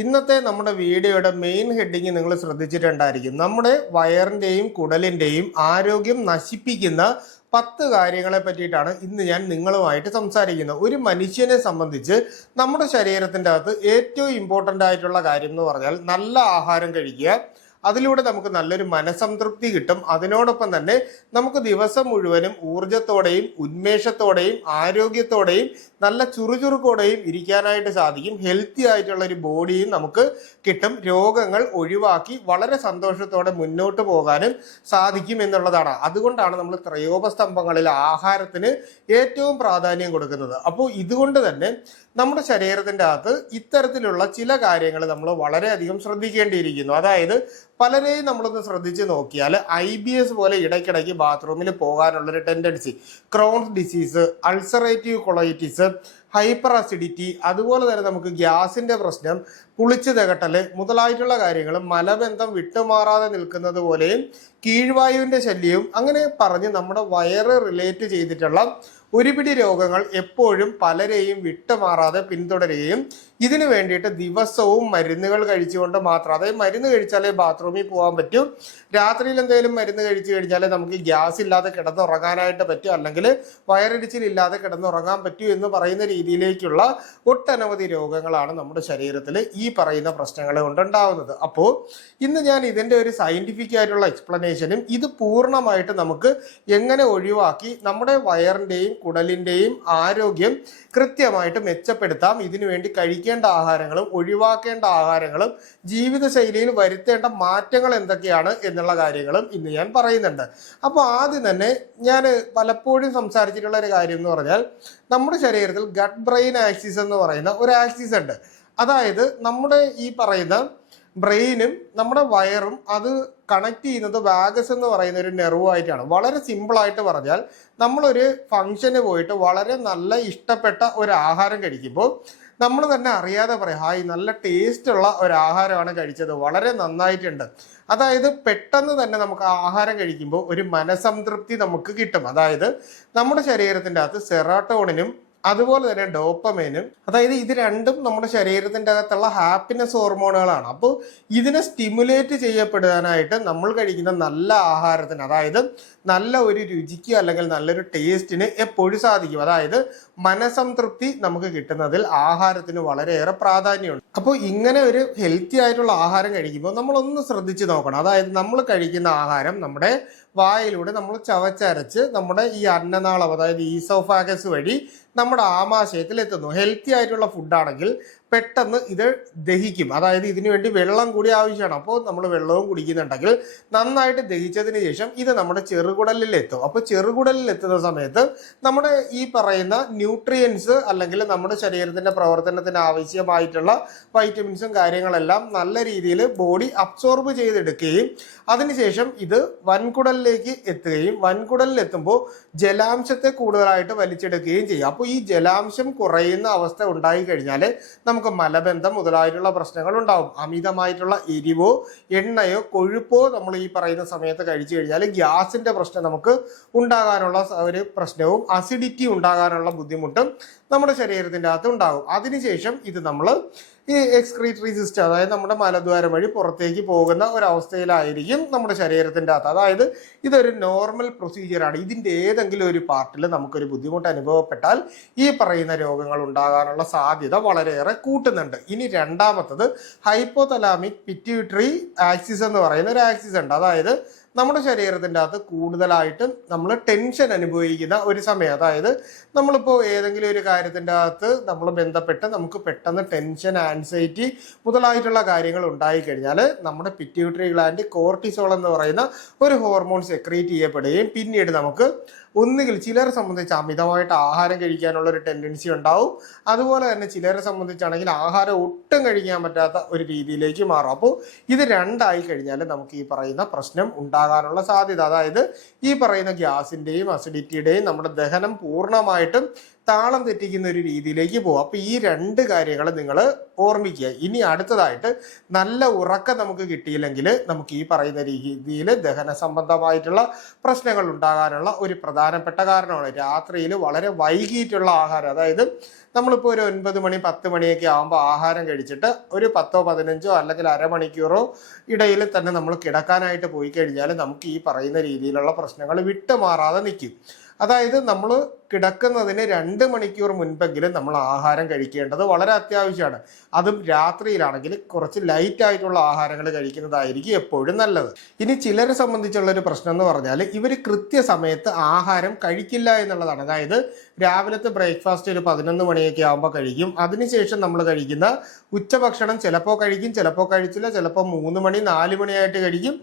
ഇന്നത്തെ നമ്മുടെ വീഡിയോയുടെ മെയിൻ ഹെഡിങ് നിങ്ങൾ ശ്രദ്ധിച്ചിട്ടുണ്ടായിരിക്കും. നമ്മുടെ വയറിൻ്റെയും കുടലിൻ്റെയും ആരോഗ്യം നശിപ്പിക്കുന്ന 10 കാര്യങ്ങളെ പറ്റിയിട്ടാണ് ഇന്ന് ഞാൻ നിങ്ങളുമായിട്ട് സംസാരിക്കുന്നത്. ഒരു മനുഷ്യനെ സംബന്ധിച്ച് നമ്മുടെ ശരീരത്തിൻ്റെ അകത്ത് ഏറ്റവും ഇമ്പോർട്ടൻ്റ് ആയിട്ടുള്ള കാര്യം എന്ന് പറഞ്ഞാൽ നല്ല ആഹാരം കഴിക്കുക. അതിലൂടെ നമുക്ക് നല്ലൊരു മനസംതൃപ്തി കിട്ടും. അതിനോടൊപ്പം തന്നെ നമുക്ക് ദിവസം മുഴുവനും ഊർജത്തോടെയും ഉന്മേഷത്തോടെയും ആരോഗ്യത്തോടെയും നല്ല ചുറുചുറുക്കോടെയും ഇരിക്കാനായിട്ട് സാധിക്കും. ഹെൽത്തി ആയിട്ടുള്ള ഒരു ബോഡിയും നമുക്ക് കിട്ടും. രോഗങ്ങൾ ഒഴിവാക്കി വളരെ സന്തോഷത്തോടെ മുന്നോട്ട് പോകാനും സാധിക്കും എന്നുള്ളതാണ്. അതുകൊണ്ടാണ് നമ്മൾ ത്രയോപസ്തംഭങ്ങളിൽ ആഹാരത്തിന് ഏറ്റവും പ്രാധാന്യം കൊടുക്കുന്നത്. അപ്പോൾ ഇതുകൊണ്ട് തന്നെ നമ്മുടെ ശരീരത്തിൻ്റെ അകത്ത് ഇത്തരത്തിലുള്ള ചില കാര്യങ്ങൾ നമ്മൾ വളരെയധികം ശ്രദ്ധിക്കേണ്ടിയിരിക്കുന്നു. അതായത് പലരെയും നമ്മളൊന്ന് ശ്രദ്ധിച്ച് നോക്കിയാൽ IBS പോലെ ഇടയ്ക്കിടയ്ക്ക് ബാത്റൂമിൽ പോകാനുള്ളൊരു tendency, Crohn's disease, ulcerative colitis, hyper acidity, അതുപോലെ തന്നെ നമുക്ക് ഗ്യാസിൻ്റെ പ്രശ്നം, പുളിച്ചു തികട്ടൽ മുതലായിട്ടുള്ള കാര്യങ്ങളും മലബന്ധം വിട്ടുമാറാതെ നിൽക്കുന്നത് പോലെയും കീഴ്വായുവിൻ്റെ ശല്യവും അങ്ങനെ പറഞ്ഞ് നമ്മുടെ വയറ് റിലേറ്റ് ചെയ്തിട്ടുള്ള ഒരുപിടി രോഗങ്ങൾ എപ്പോഴും പലരെയും വിട്ടുമാറാതെ പിന്തുടരുകയും ഇതിനു വേണ്ടിയിട്ട് ദിവസവും മരുന്നുകൾ കഴിച്ചുകൊണ്ട് മാത്രം, അതായത് മരുന്ന് കഴിച്ചാലേ ബാത്റൂമിൽ പോകാൻ പറ്റൂ, രാത്രിയിൽ എന്തെങ്കിലും മരുന്ന് കഴിച്ചു കഴിഞ്ഞാലേ നമുക്ക് ഗ്യാസ് ഇല്ലാതെ കിടന്നുറങ്ങാനായിട്ട് പറ്റൂ, അല്ലെങ്കിൽ വയറിടിച്ചിലില്ലാതെ കിടന്നുറങ്ങാൻ പറ്റൂ എന്ന് പറയുന്ന രീതിയിലേക്കുള്ള ഒട്ടനവധി രോഗങ്ങളാണ് നമ്മുടെ ശരീരത്തിൽ ഈ പറയുന്ന പ്രശ്നങ്ങൾ കൊണ്ടുണ്ടാവുന്നത്. അപ്പോൾ ഇന്ന് ഞാൻ ഇതിൻ്റെ ഒരു സയൻറ്റിഫിക് ആയിട്ടുള്ള എക്സ്പ്ലനേഷനും ഇത് പൂർണ്ണമായിട്ട് നമുക്ക് എങ്ങനെ ഒഴിവാക്കി നമ്മുടെ വയറിൻ്റെയും കുടലിൻ്റെയും ആരോഗ്യം കൃത്യമായിട്ട് മെച്ചപ്പെടുത്താം, ഇതിനു വേണ്ടി കഴിക്കേണ്ട ആഹാരങ്ങളും ഒഴിവാക്കേണ്ട ആഹാരങ്ങളും ജീവിതശൈലിയിൽ വരുത്തേണ്ട മാറ്റങ്ങൾ എന്തൊക്കെയാണ് എന്നുള്ള കാര്യങ്ങളും ഇന്ന് ഞാൻ പറയുന്നുണ്ട്. അപ്പോൾ ആദ്യം തന്നെ ഞാൻ പലപ്പോഴും സംസാരിച്ചിട്ടുള്ള ഒരു കാര്യം എന്ന് പറഞ്ഞാൽ നമ്മുടെ ശരീരത്തിൽ ഗട്ട് ബ്രെയിൻ ആക്സിസ് എന്ന് പറയുന്ന ഒരു ആക്സിസ് ഉണ്ട്. അതായത് നമ്മുടെ ഈ പറയുന്ന ബ്രെയിനും നമ്മുടെ വയറും അത് കണക്ട് ചെയ്യുന്നത് വാഗസ് എന്ന് പറയുന്ന ഒരു നെർവുമായിട്ടാണ്. വളരെ സിമ്പിളായിട്ട് പറഞ്ഞാൽ നമ്മളൊരു ഫംഗ്ഷന് പോയിട്ട് വളരെ നല്ല ഇഷ്ടപ്പെട്ട ഒരു ആഹാരം കഴിക്കുമ്പോൾ നമ്മൾ തന്നെ അറിയാതെ പറയാം, ഹായ് നല്ല ടേസ്റ്റുള്ള ഒരു ആഹാരമാണ് കഴിച്ചത്, വളരെ നന്നായിട്ടുണ്ട്. അതായത് പെട്ടെന്ന് തന്നെ നമുക്ക് ആഹാരം കഴിക്കുമ്പോൾ ഒരു മനസംതൃപ്തി നമുക്ക് കിട്ടും. അതായത് നമ്മുടെ ശരീരത്തിൻ്റെ അകത്ത് സെറോട്ടോണിനും അതുപോലെ തന്നെ ഡോപ്പമൈനും, അതായത് ഇത് രണ്ടും നമ്മുടെ ശരീരത്തിൻ്റെ അകത്തുള്ള ഹാപ്പിനെസ് ഹോർമോണുകളാണ്. അപ്പോൾ ഇതിനെ സ്റ്റിമുലേറ്റ് ചെയ്യപ്പെടാനായിട്ട് നമ്മൾ കഴിക്കുന്ന നല്ല ആഹാരത്തിന്, അതായത് നല്ല ഒരു രുചിക്ക് അല്ലെങ്കിൽ നല്ലൊരു ടേസ്റ്റിന് എപ്പോഴും സാധിക്കും. അതായത് മനസംതൃപ്തി നമുക്ക് കിട്ടുന്നതിൽ ആഹാരത്തിന് വളരെയേറെ പ്രാധാന്യമുണ്ട്. അപ്പോൾ ഇങ്ങനെ ഒരു ഹെൽത്തി ആയിട്ടുള്ള ആഹാരം കഴിക്കുമ്പോൾ നമ്മളൊന്ന് ശ്രദ്ധിച്ച് നോക്കണം. അതായത് നമ്മൾ കഴിക്കുന്ന ആഹാരം നമ്മുടെ വായിലൂടെ നമ്മൾ ചവച്ചരച്ച് നമ്മുടെ ഈ അന്നനാളം, അതായത് ഈസോഫാഗസ് വഴി നമ്മുടെ ആമാശയത്തിൽ എത്തുന്നു. ഹെൽത്തി ആയിട്ടുള്ള ഫുഡാണെങ്കിൽ പെട്ടെന്ന് ഇത് ദഹിക്കും. അതായത് ഇതിനു വേണ്ടി വെള്ളം കൂടി ആവശ്യമാണ്. അപ്പോൾ നമ്മൾ വെള്ളവും കുടിക്കുന്നുണ്ടെങ്കിൽ നന്നായിട്ട് ദഹിച്ചതിന് ശേഷം ഇത് നമ്മുടെ ചെറുകുടലിൽ എത്തും. അപ്പോൾ ചെറുകുടലിൽ എത്തുന്ന സമയത്ത് നമ്മുടെ ഈ പറയുന്ന ന്യൂട്രിയൻസ് അല്ലെങ്കിൽ നമ്മുടെ ശരീരത്തിൻ്റെ പ്രവർത്തനത്തിന് ആവശ്യമായിട്ടുള്ള വൈറ്റമിൻസും കാര്യങ്ങളെല്ലാം നല്ല രീതിയിൽ ബോഡി അബ്സോർബ് ചെയ്തെടുക്കുകയും അതിനുശേഷം ഇത് വൻകുടലിലേക്ക് എത്തുകയും വൻകുടലിൽ എത്തുമ്പോൾ ജലാംശത്തെ കൂടുതലായിട്ട് വലിച്ചെടുക്കുകയും ചെയ്യും. അപ്പോൾ ഈ ജലാംശം കുറയുന്ന അവസ്ഥ ഉണ്ടായി കഴിഞ്ഞാൽ നമുക്ക് മലബന്ധം മുതലായിട്ടുള്ള പ്രശ്നങ്ങൾ ഉണ്ടാവും. അമിതമായിട്ടുള്ള എരിവോ എണ്ണയോ കൊഴുപ്പോ നമ്മൾ ഈ പറയുന്ന സമയത്ത് കഴിച്ചു കഴിഞ്ഞാൽ ഗ്യാസിന്റെ പ്രശ്നം നമുക്ക് ഉണ്ടാകാനുള്ള ഒരു പ്രശ്നവും അസിഡിറ്റി ഉണ്ടാകാനുള്ള ബുദ്ധിമുട്ടും നമ്മുടെ ശരീരത്തിൻ്റെ അകത്ത് ഉണ്ടാകും. അതിനുശേഷം ഇത് നമ്മൾ ഈ എക്സ്ക്രീറ്ററി സിസ്റ്റം, അതായത് നമ്മുടെ മലദ്വാരം വഴി പുറത്തേക്ക് പോകുന്ന ഒരവസ്ഥയിലായിരിക്കും നമ്മുടെ ശരീരത്തിൻ്റെ അകത്ത്. അതായത് ഇതൊരു നോർമൽ പ്രൊസീജിയറാണ്. ഇതിൻ്റെ ഏതെങ്കിലും ഒരു പാർട്ടിൽ നമുക്കൊരു ബുദ്ധിമുട്ട് അനുഭവപ്പെട്ടാൽ ഈ പറയുന്ന രോഗങ്ങൾ ഉണ്ടാകാനുള്ള സാധ്യത വളരെയേറെ കൂട്ടുന്നുണ്ട്. ഇനി രണ്ടാമത്തത് ഹൈപ്പോതലാമിക് പിറ്റ്യൂട്ടറി ആക്സിസ് എന്ന് പറയുന്ന ഒരു ആക്സിസ് ഉണ്ട്. അതായത് നമ്മുടെ ശരീരത്തിൻ്റെ അകത്ത് കൂടുതലായിട്ടും നമ്മൾ ടെൻഷൻ അനുഭവിക്കുന്ന ഒരു സമയം, അതായത് നമ്മളിപ്പോൾ ഏതെങ്കിലും ഒരു കാര്യത്തിൻ്റെ അകത്ത് നമ്മൾ ബന്ധപ്പെട്ട് നമുക്ക് പെട്ടെന്ന് ടെൻഷൻ, ആൻസൈറ്റി മുതലായിട്ടുള്ള കാര്യങ്ങൾ ഉണ്ടായിക്കഴിഞ്ഞാൽ നമ്മുടെ പിറ്റ്യൂട്ടറി ഗ്ലാൻഡ് കോർട്ടിസോൾ എന്ന് പറയുന്ന ഒരു ഹോർമോൺ സെക്രീറ്റ് ചെയ്യപ്പെടുകയും പിന്നീട് നമുക്ക് ഒന്നുകിൽ ചിലരെ സംബന്ധിച്ച് അമിതമായിട്ട് ആഹാരം കഴിക്കാനുള്ള ഒരു ടെൻഡൻസി ഉണ്ടാവും. അതുപോലെ തന്നെ ചിലരെ സംബന്ധിച്ചാണെങ്കിൽ ആഹാരം ഒട്ടും കഴിക്കാൻ പറ്റാത്ത ഒരു രീതിയിലേക്ക് മാറും. അപ്പോൾ ഇത് രണ്ടായി കഴിഞ്ഞാൽ നമുക്ക് ഈ പറയുന്ന പ്രശ്നം ഉണ്ടാകാനുള്ള സാധ്യത, അതായത് ഈ പറയുന്ന ഗ്യാസിൻ്റെയും അസിഡിറ്റിയുടെയും നമ്മുടെ ദഹനം പൂർണ്ണമായിട്ടും താളം തെറ്റിക്കുന്ന ഒരു രീതിയിലേക്ക് പോകും. അപ്പോൾ ഈ രണ്ട് കാര്യങ്ങൾ നിങ്ങൾ ഓർമ്മിക്കുക. ഇനി അടുത്തതായിട്ട് നല്ല ഉറക്കം നമുക്ക് കിട്ടിയില്ലെങ്കിൽ നമുക്ക് ഈ പറയുന്ന രീതിയിൽ ദഹന സംബന്ധമായിട്ടുള്ള പ്രശ്നങ്ങൾ ഉണ്ടാകാനുള്ള ഒരു പ്രധാനപ്പെട്ട കാരണമാണ് രാത്രിയിൽ വളരെ വൈകിട്ടുള്ള ആഹാരം. അതായത് നമ്മളിപ്പോൾ ഒരു 9 മണി 10 മണിയൊക്കെ ആകുമ്പോൾ ആഹാരം കഴിച്ചിട്ട് ഒരു 10 15 അല്ലെങ്കിൽ അരമണിക്കൂറോ ഇടയിൽ തന്നെ നമ്മൾ കിടക്കാനായിട്ട് പോയി കഴിഞ്ഞാൽ നമുക്ക് ഈ പറയുന്ന രീതിയിലുള്ള പ്രശ്നങ്ങൾ വിട്ടുമാറാതെ നിൽക്കും. അതായത് നമ്മൾ കിടക്കുന്നതിന് 2 മണിക്കൂർ മുൻപെങ്കിലും നമ്മൾ ആഹാരം കഴിക്കേണ്ടത് വളരെ അത്യാവശ്യമാണ്. അതും രാത്രിയിലാണെങ്കിൽ കുറച്ച് ലൈറ്റ് ആയിട്ടുള്ള ആഹാരങ്ങൾ കഴിക്കുന്നതായിരിക്കും എപ്പോഴും നല്ലത്. ഇനി ചിലരെ സംബന്ധിച്ചുള്ളൊരു പ്രശ്നം എന്ന് പറഞ്ഞാൽ ഇവർ കൃത്യസമയത്ത് ആഹാരം കഴിക്കില്ല എന്നുള്ളതാണ്. അതായത് രാവിലത്തെ ബ്രേക്ക്ഫാസ്റ്റ് ഒരു 11 മണിയൊക്കെ ആകുമ്പോൾ കഴിക്കും. അതിനുശേഷം നമ്മൾ കഴിക്കുന്ന ഉച്ചഭക്ഷണം ചിലപ്പോൾ കഴിക്കും, ചിലപ്പോൾ കഴിച്ചില്ല, ചിലപ്പോൾ 3 മണി 4 മണിയായിട്ട് കഴിക്കും.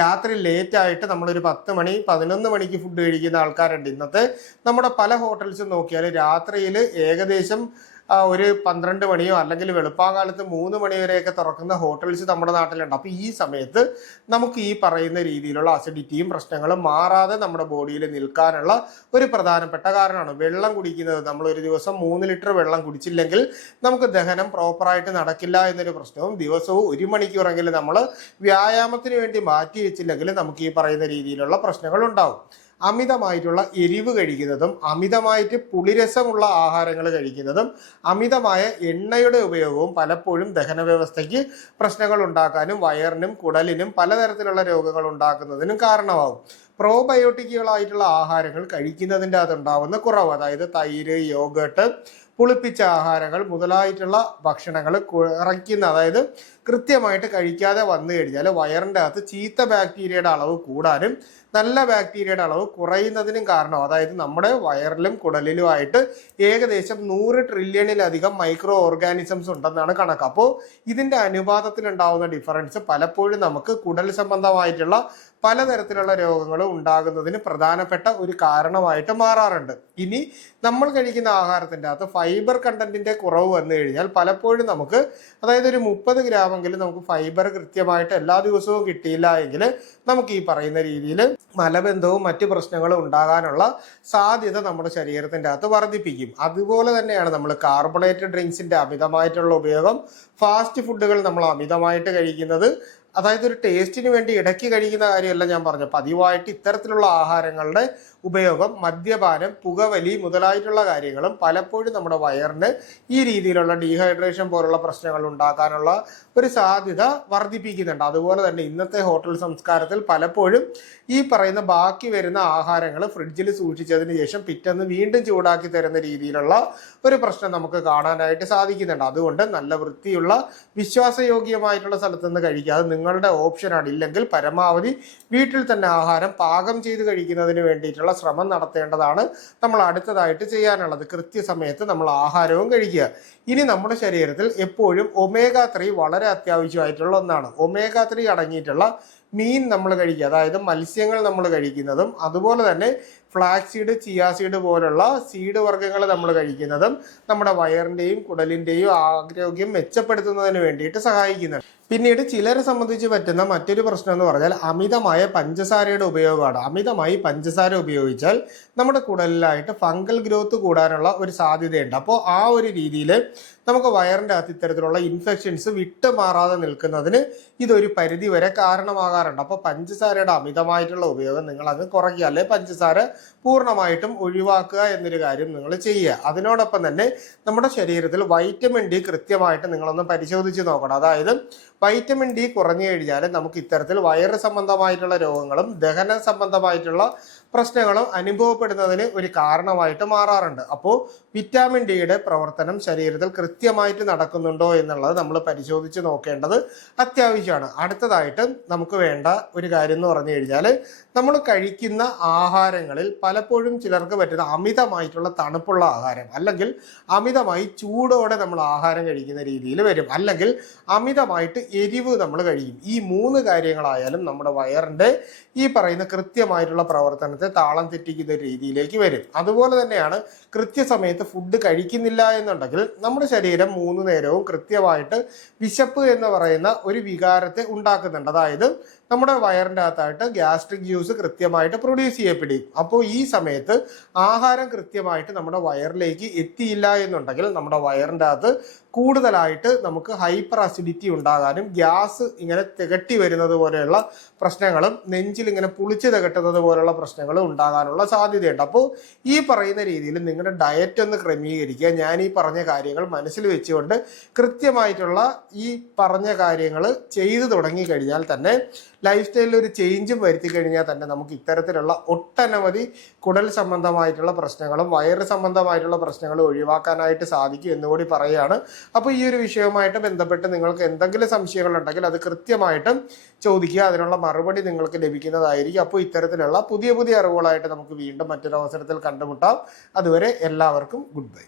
രാത്രി ലേറ്റ് ആയിട്ട് നമ്മളൊരു 10 മണി 11 മണിക്ക് ഫുഡ് കഴിക്കുന്ന ആൾക്കാരുണ്ട്. ഇന്നത്തെ നമ്മുടെ പല ഹോട്ടൽസും നോക്കിയാൽ രാത്രിയിൽ ഏകദേശം ഒരു 12 മണിയോ അല്ലെങ്കിൽ വെളുപ്പാങ്കാലത്ത് 3 മണി വരെയൊക്കെ തുറക്കുന്ന ഹോട്ടൽസ് നമ്മുടെ നാട്ടിലുണ്ട്. അപ്പോൾ ഈ സമയത്ത് നമുക്ക് ഈ പറയുന്ന രീതിയിലുള്ള അസിഡിറ്റിയും പ്രശ്നങ്ങളും മാറാതെ നമ്മുടെ ബോഡിയിൽ നിൽക്കാനുള്ള ഒരു പ്രധാനപ്പെട്ട കാരണമാണ്. വെള്ളം കുടിക്കുന്നത്, നമ്മൾ ഒരു ദിവസം 3 ലിറ്റർ വെള്ളം കുടിച്ചില്ലെങ്കിൽ നമുക്ക് ദഹനം പ്രോപ്പറായിട്ട് നടക്കില്ല എന്നൊരു പ്രശ്നവും, ദിവസവും 1 മണിക്കൂറെങ്കിലും നമ്മൾ വ്യായാമത്തിന് വേണ്ടി മാറ്റി വെച്ചില്ലെങ്കിൽ നമുക്ക് ഈ പറയുന്ന രീതിയിലുള്ള പ്രശ്നങ്ങൾ ഉണ്ടാവും. അമിതമായിട്ടുള്ള എരിവ് കഴിക്കുന്നതും അമിതമായിട്ട് പുളിരസമുള്ള ആഹാരങ്ങൾ കഴിക്കുന്നതും അമിതമായ എണ്ണയുടെ ഉപയോഗവും പലപ്പോഴും ദഹന വ്യവസ്ഥയ്ക്ക് പ്രശ്നങ്ങൾ ഉണ്ടാക്കാനും വയറിനും കുടലിനും പലതരത്തിലുള്ള രോഗങ്ങൾ ഉണ്ടാക്കുന്നതിനും കാരണമാകും. പ്രോബയോട്ടിക്കുകളായിട്ടുള്ള ആഹാരങ്ങൾ കഴിക്കുന്നതിൻ്റെ അതുണ്ടാവുന്ന കുറവ്, അതായത് തൈര്, യോഗട്ട്, പുളിപ്പിച്ച ആഹാരങ്ങൾ മുതലായിട്ടുള്ള ഭക്ഷണങ്ങൾ കുറയ്ക്കുന്ന, അതായത് കൃത്യമായിട്ട് കഴിക്കാതെ വന്നു കഴിഞ്ഞാൽ വയറിൻ്റെ അകത്ത് ചീത്ത ബാക്ടീരിയയുടെ അളവ് കൂടാനും നല്ല ബാക്ടീരിയയുടെ അളവ് കുറയുന്നതിനും കാരണം, അതായത് നമ്മുടെ വയറിലും കുടലിലുമായിട്ട് ഏകദേശം 100 ട്രില്യണിലധികം മൈക്രോ ഓർഗാനിസംസ് ഉണ്ടെന്നാണ് കണക്ക്. അപ്പോൾ ഇതിൻ്റെ അനുപാതത്തിലുണ്ടാവുന്ന ഡിഫറൻസ് പലപ്പോഴും നമുക്ക് കുടൽ സംബന്ധമായിട്ടുള്ള പലതരത്തിലുള്ള രോഗങ്ങൾ ഉണ്ടാകുന്നതിന് പ്രധാനപ്പെട്ട ഒരു കാരണമായിട്ട് മാറാറുണ്ട്. ഇനി നമ്മൾ കഴിക്കുന്ന ആഹാരത്തിൻ്റെ അകത്ത് ഫൈബർ കണ്ടന്റിന്റെ കുറവ് വന്നു കഴിഞ്ഞാൽ പലപ്പോഴും നമുക്ക്, അതായത് ഒരു 30 ഗ്രാമെങ്കിലും നമുക്ക് ഫൈബർ കൃത്യമായിട്ട് എല്ലാ ദിവസവും കിട്ടിയില്ല എങ്കിൽ നമുക്ക് ഈ പറയുന്ന രീതിയിൽ മലബന്ധവും മറ്റു പ്രശ്നങ്ങളും ഉണ്ടാകാനുള്ള സാധ്യത നമ്മുടെ ശരീരത്തിൻ്റെ അകത്ത് വർദ്ധിപ്പിക്കും. അതുപോലെ തന്നെയാണ് നമ്മൾ കാർബണേറ്റഡ് ഡ്രിങ്ക്സിന്റെ അമിതമായിട്ടുള്ള ഉപയോഗം, ഫാസ്റ്റ് ഫുഡുകൾ നമ്മൾ അമിതമായിട്ട് കഴിക്കുന്നത്, അതായത് ഒരു ടേസ്റ്റിന് വേണ്ടി ഇടയ്ക്ക് കഴിക്കുന്ന കാര്യമല്ല ഞാൻ പറഞ്ഞു, പതിവായിട്ട് ഇത്തരത്തിലുള്ള ആഹാരങ്ങളുടെ ഉപയോഗം, മദ്യപാനം, പുകവലി മുതലായിട്ടുള്ള കാര്യങ്ങളും പലപ്പോഴും നമ്മുടെ വയറിന് ഈ രീതിയിലുള്ള ഡീഹൈഡ്രേഷൻ പോലുള്ള പ്രശ്നങ്ങൾ ഉണ്ടാക്കാനുള്ള ഒരു സാധ്യത വർദ്ധിപ്പിക്കുന്നുണ്ട്. അതുപോലെ തന്നെ ഇന്നത്തെ ഹോട്ടൽ സംസ്കാരത്തിൽ പലപ്പോഴും ഈ പറയുന്ന ബാക്കി വരുന്ന ആഹാരങ്ങൾ ഫ്രിഡ്ജിൽ സൂക്ഷിച്ചതിന് ശേഷം പിറ്റേന്ന് വീണ്ടും ചൂടാക്കി തരുന്ന രീതിയിലുള്ള ഒരു പ്രശ്നം നമുക്ക് കാണാനായിട്ട് സാധിക്കുന്നുണ്ട്. അതുകൊണ്ട് നല്ല വൃത്തിയുള്ള വിശ്വാസയോഗ്യമായിട്ടുള്ള സ്ഥലത്ത് നിന്ന് കഴിക്കാതെ നിങ്ങളുടെ ഓപ്ഷനാണ്, ഇല്ലെങ്കിൽ പരമാവധി വീട്ടിൽ തന്നെ ആഹാരം പാകം ചെയ്ത് കഴിക്കുന്നതിന് വേണ്ടിയിട്ടുള്ള ശ്രമം നടത്തേണ്ടതാണ് നമ്മൾ അടുത്തതായിട്ട് ചെയ്യാനുള്ളത്. കൃത്യസമയത്ത് നമ്മൾ ആഹാരവും കഴിക്കുക. ഇനി നമ്മുടെ ശരീരത്തിൽ എപ്പോഴും ഒമേഗ 3 വളരെ അത്യാവശ്യമായിട്ടുള്ള ഒന്നാണ്. ഒമേഗ 3 അടങ്ങിയിട്ടുള്ള മീൻ നമ്മൾ കഴിക്കുക, അതായത് മത്സ്യങ്ങൾ നമ്മൾ കഴിക്കുന്നതും അതുപോലെ തന്നെ ഫ്ലാക്സ് സീഡ്, ചിയാ സീഡ് പോലുള്ള സീഡ് വർഗ്ഗങ്ങൾ നമ്മൾ കഴിക്കുന്നതും നമ്മുടെ വയറിൻ്റെയും കുടലിൻ്റെയും ആരോഗ്യം മെച്ചപ്പെടുത്തുന്നതിന് വേണ്ടിയിട്ട് സഹായിക്കുന്നുണ്ട്. പിന്നീട് ചിലരെ സംബന്ധിച്ച് പറ്റുന്ന മറ്റൊരു പ്രശ്നം എന്ന് പറഞ്ഞാൽ അമിതമായ പഞ്ചസാരയുടെ ഉപയോഗമാണ്. അമിതമായി പഞ്ചസാര ഉപയോഗിച്ചാൽ നമ്മുടെ കുടലിലായിട്ട് ഫംഗൽ ഗ്രോത്ത് കൂടാനുള്ള ഒരു സാധ്യതയുണ്ട്. അപ്പോൾ ആ ഒരു രീതിയിൽ നമുക്ക് വയറിൻ്റെ അകത്ത് ഇത്തരത്തിലുള്ള ഇൻഫെക്ഷൻസ് വിട്ടുമാറാതെ നിൽക്കുന്നതിന് ഇതൊരു പരിധി വരെ കാരണമാകാറുണ്ട്. അപ്പോൾ പഞ്ചസാരയുടെ അമിതമായിട്ടുള്ള ഉപയോഗം നിങ്ങൾ അങ്ങ് കുറയ്ക്കുക, അല്ലെ പഞ്ചസാര പൂർണ്ണമായിട്ടും ഒഴിവാക്കുക എന്നൊരു കാര്യം നിങ്ങൾ ചെയ്യുക. അതിനോടൊപ്പം തന്നെ നമ്മുടെ ശരീരത്തിൽ വൈറ്റമിൻ ഡി കൃത്യമായിട്ട് നിങ്ങളൊന്ന് പരിശോധിച്ച് നോക്കണം. അതായത് വൈറ്റമിൻ ഡി കുറഞ്ഞു കഴിഞ്ഞാൽ നമുക്ക് ഇത്തരത്തിൽ വയറ് സംബന്ധമായിട്ടുള്ള രോഗങ്ങളും ദഹന സംബന്ധമായിട്ടുള്ള പ്രശ്നങ്ങളും അനുഭവപ്പെടുന്നതിന് ഒരു കാരണമായിട്ട് മാറാറുണ്ട്. അപ്പോൾ വിറ്റാമിൻ ഡിയുടെ പ്രവർത്തനം ശരീരത്തിൽ കൃത്യമായിട്ട് നടക്കുന്നുണ്ടോ എന്നുള്ളത് നമ്മൾ പരിശോധിച്ച് നോക്കേണ്ടത് അത്യാവശ്യമാണ്. അടുത്തതായിട്ട് നമുക്ക് വേണ്ട ഒരു കാര്യം എന്ന് പറഞ്ഞു കഴിഞ്ഞാൽ നമ്മൾ കഴിക്കുന്ന ആഹാരങ്ങളിൽ പലപ്പോഴും ചിലർക്ക് പറ്റുന്ന അമിതമായിട്ടുള്ള തണുപ്പുള്ള ആഹാരം, അല്ലെങ്കിൽ അമിതമായി ചൂടോടെ നമ്മൾ ആഹാരം കഴിക്കുന്ന രീതിയിൽ വരും, അല്ലെങ്കിൽ അമിതമായിട്ട് എരിവ് നമ്മൾ കഴിക്കും. ഈ 3 കാര്യങ്ങളായാലും നമ്മുടെ വയറിൻ്റെ ഈ പറയുന്ന കൃത്യമായിട്ടുള്ള പ്രവർത്തനത്തെ താളം തെറ്റിക്കുന്ന രീതിയിലേക്ക് വരും. അതുപോലെ തന്നെയാണ് കൃത്യസമയത്ത് ഫുഡ് കഴിക്കുന്നില്ല എന്നുണ്ടെങ്കിൽ നമ്മുടെ ശരീരം ശരീരം 3 നേരവും കൃത്യമായിട്ട് വിശപ്പ് എന്ന് പറയുന്ന ഒരു വികാരത്തെ ഉണ്ടാക്കുന്നുണ്ട്. അതായത് നമ്മുടെ വയറിൻ്റെ അകത്തായിട്ട് ഗ്യാസ്ട്രിക് ജ്യൂസ് കൃത്യമായിട്ട് പ്രൊഡ്യൂസ് ചെയ്യപ്പെടും. അപ്പോൾ ഈ സമയത്ത് ആഹാരം കൃത്യമായിട്ട് നമ്മുടെ വയറിലേക്ക് എത്തിയില്ല എന്നുണ്ടെങ്കിൽ നമ്മുടെ വയറിൻ്റെ അകത്ത് കൂടുതലായിട്ട് നമുക്ക് ഹൈപ്പർ അസിഡിറ്റി ഉണ്ടാകാനും ഗ്യാസ് ഇങ്ങനെ തികട്ടി വരുന്നത് പോലെയുള്ള പ്രശ്നങ്ങളും നെഞ്ചിൽ ഇങ്ങനെ പുളിച്ച് തികട്ടുന്നത് പോലുള്ള പ്രശ്നങ്ങളും ഉണ്ടാകാനുള്ള സാധ്യതയുണ്ട്. അപ്പോൾ ഈ പറയുന്ന രീതിയിൽ നിങ്ങളുടെ ഡയറ്റ് ഒന്ന് ക്രമീകരിക്കുക. ഞാൻ ഈ പറഞ്ഞ കാര്യങ്ങൾ മനസ്സിൽ വെച്ചുകൊണ്ട് കൃത്യമായിട്ടുള്ള ഈ പറഞ്ഞ കാര്യങ്ങൾ ചെയ്തു തുടങ്ങി കഴിഞ്ഞാൽ തന്നെ ലൈഫ് സ്റ്റൈലിൽ ഒരു ചേഞ്ചും വരുത്തി കഴിഞ്ഞാൽ തന്നെ നമുക്ക് ഇത്തരത്തിലുള്ള ഒട്ടനവധി കുടൽ സംബന്ധമായിട്ടുള്ള പ്രശ്നങ്ങളും വയറ് സംബന്ധമായിട്ടുള്ള പ്രശ്നങ്ങളും ഒഴിവാക്കാനായിട്ട് സാധിക്കും എന്നുകൂടി പറയുകയാണ്. അപ്പോൾ ഈ ഒരു വിഷയവുമായിട്ട് ബന്ധപ്പെട്ട് നിങ്ങൾക്ക് എന്തെങ്കിലും സംശയങ്ങളുണ്ടെങ്കിൽ അത് കൃത്യമായിട്ടും ചോദിക്കുക. അതിനുള്ള മറുപടി നിങ്ങൾക്ക് ലഭിക്കുന്നതായിരിക്കും. അപ്പോൾ ഇത്തരത്തിലുള്ള പുതിയ പുതിയ അറിവുകളായിട്ട് നമുക്ക് വീണ്ടും മറ്റൊരു അവസരത്തിൽ കണ്ടുമുട്ടാം. അതുവരെ എല്ലാവർക്കും ഗുഡ് ബൈ.